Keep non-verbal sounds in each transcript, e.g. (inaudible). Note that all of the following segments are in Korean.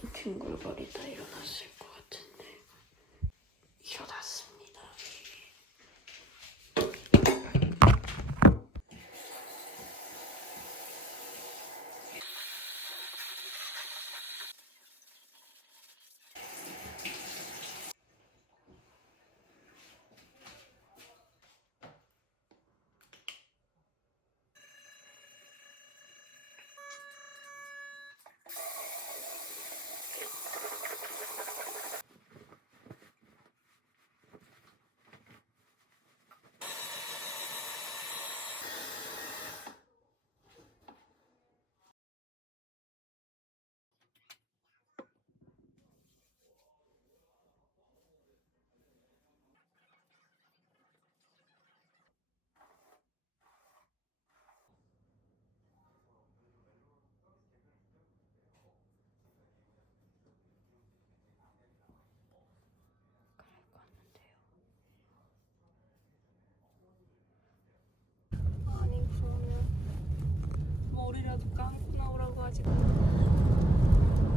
그 뒹굴거리다 일어났을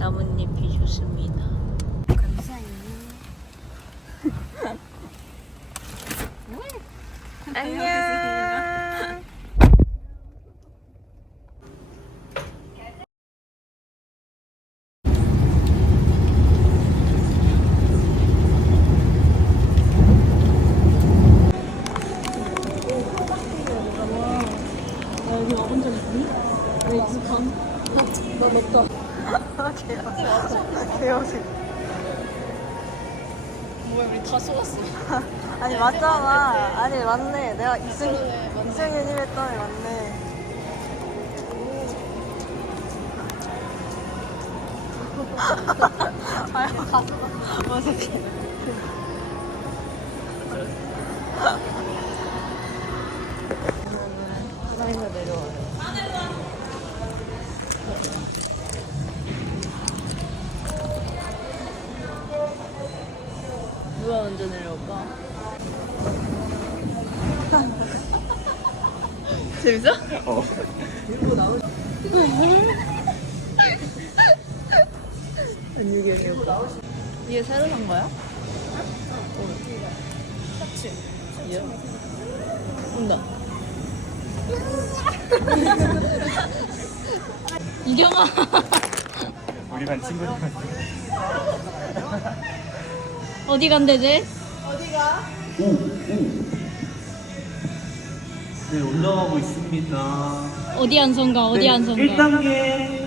나뭇잎이 좋습니다. 다 속았어 (laughs) 아니 맞잖아. 아니 맞네. 내가 이승 이승윤이 했더니 맞네. (laughs) 아유 어색해. 사장님가 내려와 재밌어? 어. 안유경이 오빠. 이게 새로 산 거야? 셔츠. 예. 온다. (laughs) 이경아. 우리 반 친구들. 어디 간대지? 오, 오. 네, 올라가고 있습니다. 어디 한 손가? 어디 한 손가? 1단계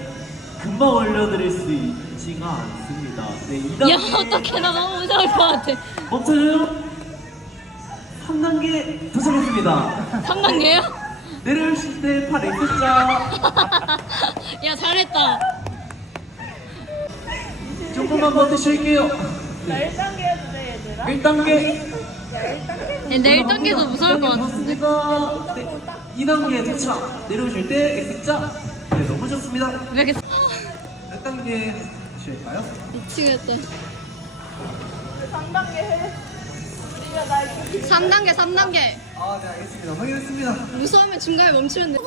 금방 올려드릴 수 있지가 않습니다. 네, 2단계. 야 어떡해 나 너무 무서울 것 같아. 멈춰요. 3단계 도착했습니다. 3단계야? 내려오실 때팔 X자. (laughs) 야 잘했다. 조금만 버티실게요. 네. 1단계 해도 돼, 얘들아? 1단계. 근데 1단계도 무서울 것. 같습니다. 네, 2단계 도착. 내려오실 때 X자. 네, 너무 좋습니다. 왜 이렇게 몇 단계 하실까요? 미치겠다. 3단계 3단계 아, 네, 알겠습니다. 확인했습니다. 무서우면 중간에 멈추면 돼.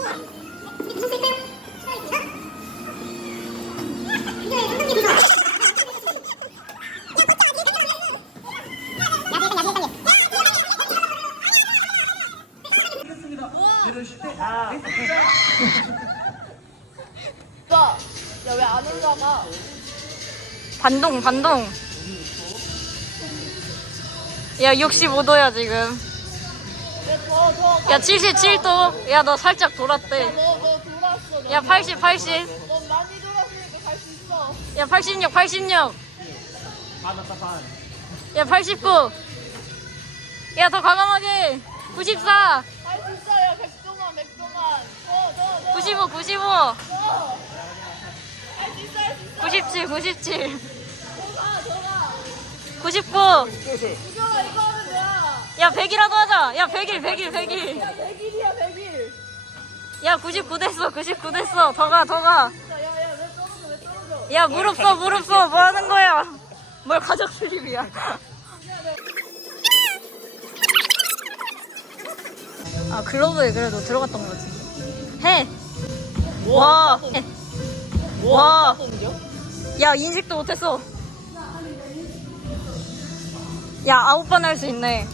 내려오실 때 야왜 안 올라가 반동 반동. 야 65도야 지금. 야 77도. 야 너 살짝 돌았대. 너 너 돌았어 너. 야 80 80. 너 많이 돌았으니까 갈 수 있어 야 86 86. 반았다 반. 야 89. 야 더 과감하게. 94. 갈수 있어 야 백동원 백동원 더더 더 95 95. 할수 있어 할수 있어 97 97. 더 가 더 가 99. 이거 이거 하면 돼 야 100이라도 하자. 야 100일 100일 100일. 야 100일이야 100일 야 99 됐어 99 됐어. 더 가 더 가. 야 무릎 써 무릎 써. 뭐 하는 거야? 뭘 가족 수립이야. 아 글러브에 그래도 들어갔던 거지. 해. 와. 해. 와. 야 인식도 못했어. 야 아홉 번 할 수 있네.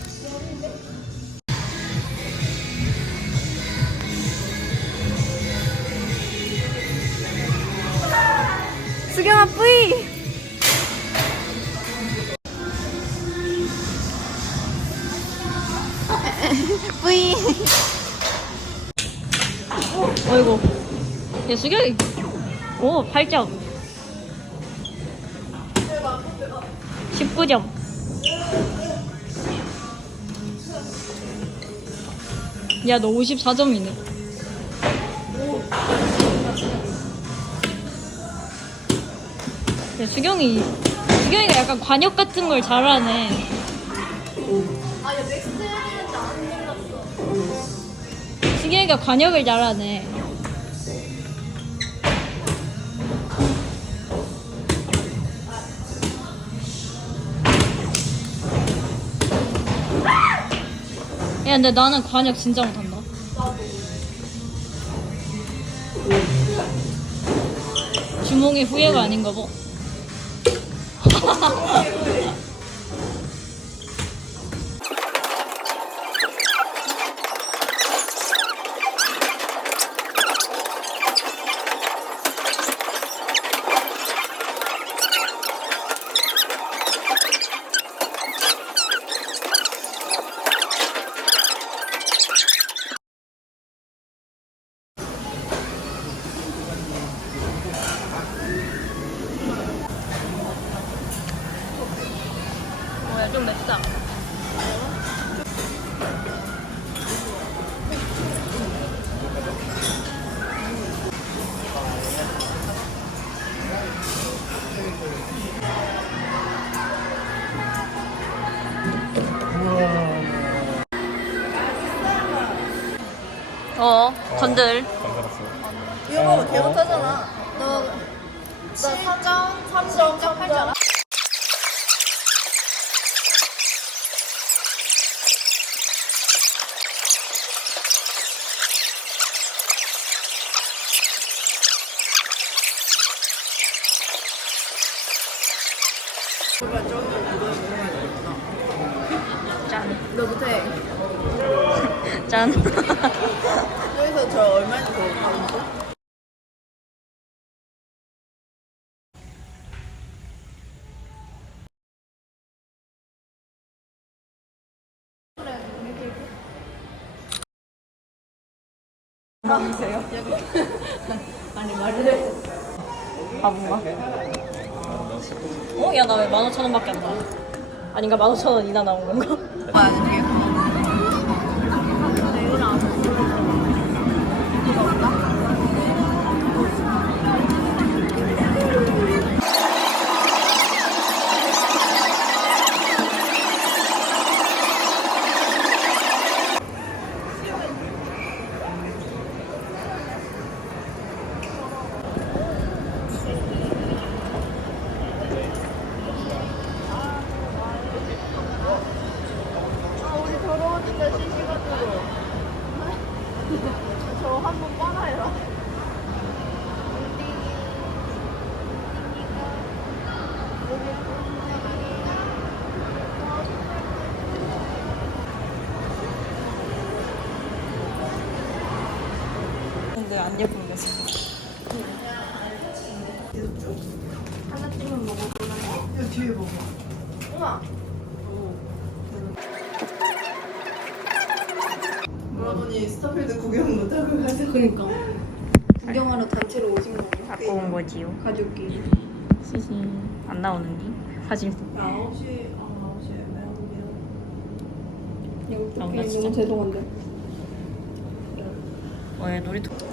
수경아 뿌이. 뿌이. 어이구. 야 수경이. 오 8점. 19점. 야, 너 54점이네. 야, 수경이, 수경이가 약간 관역 같은 걸 잘하네. 수경이가 관역을 잘하네. 야, 근데 나는 관역 진짜 못한다. 주몽의 후회가 아닌가 봐. 어, 건들. 이거 개 못하잖아. 너, 너 4점, 3점, 8점. 짠. 너 못해. (laughs) 짠. (laughs) 바본가? 어? 야, 나 왜 15,000원밖에 안 나와? 아닌가? 15,000원 이나 나온 건가? 아, 우리 더러워진다, 실시간으로. 저 한 번 빨아요. 근데 안 예쁜 거지. 그러더니 스타필드 구경 못하고 가서. 그니까. 구경하러 단체로 오신 거 갖고 온 거지요. 가족끼리. 시시 (laughs) 안 나오는디? 사진. 9시, 아, 9시에 애매하게. 아, 나 진짜. 너무 죄송한데. 왜 놀이터?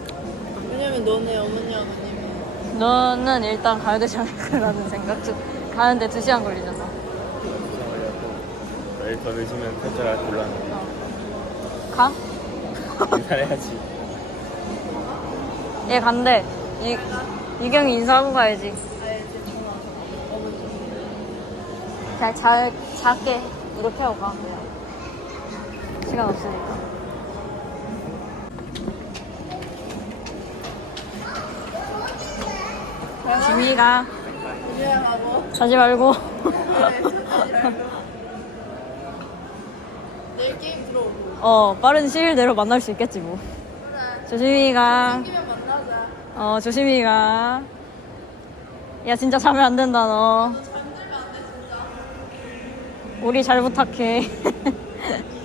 왜냐면 너네 어머니 아버님이 너는 일단 가야 되지 않을까라는 생각 중. 가는데 2시간 걸리잖아. 더 늦으면 탈출할 곤란해. 가? 인사해야지. 얘 간대. 이, 이경이 인사하고 가야지. 잘, 잘, 작게 이렇게 하고 가. 시간 없으니까. 지미가 자지 말고. 내일 게임 들어. 어, 빠른 시일 내로 만날 수 있겠지 뭐. 조심히 가. 생기면 만나자. 어, 조심히 가. 야, 진짜 자면 안 된다, 너. 잘 부탁해. 아니 우리 엄마 데려